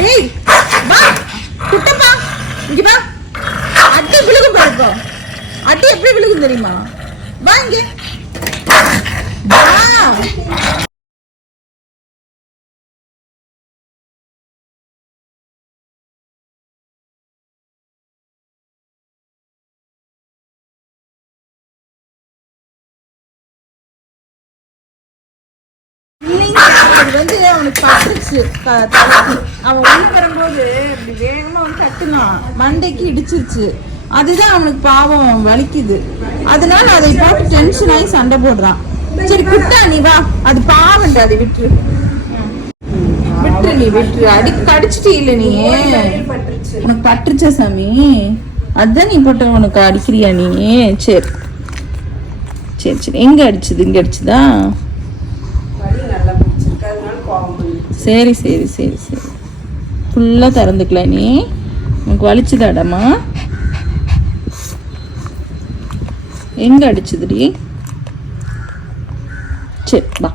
டேய் வா குட்டப்பா இங்க வா. அடி விழுகும் பாருப்பா. அடி எப்படி விழுகும் தெரியுமா? வா இங்க வா. அவனுக்கு பட்டுச்சு தலைக்கு. அவன் உள்ள வரும்போது அப்படி வேகமா வந்து கட்டுனான், மண்டைக்கு இடிச்சிருச்சு. அதுதான் அவனுக்கு பாவம் வலிக்குது. அதனால அதை பார்த்து டென்ஷன் ஆகி சண்டை போடுறான். சரி குட்டா நீ வா, அது பாவண்டா, அதை விட்டுரு விட்டுரு, நீ விட்டுரு. கடிச்சிட்டு இல்ல நீ உனக்கு பட்டுருச்சா சாமி? அதுதான் நீ போட்ட உனக்கு அடிக்கிறியா நீ? சரி சரி சரி. எங்க அடிச்சுது? இங்க அடிச்சுதா? சரி சரி சரி சரி. ஃபுல்லாக திறந்துக்கல நீ. உனக்கு வலிச்சுதாடம்மா? எங்கே அடிச்சுதுடி? சரி வா.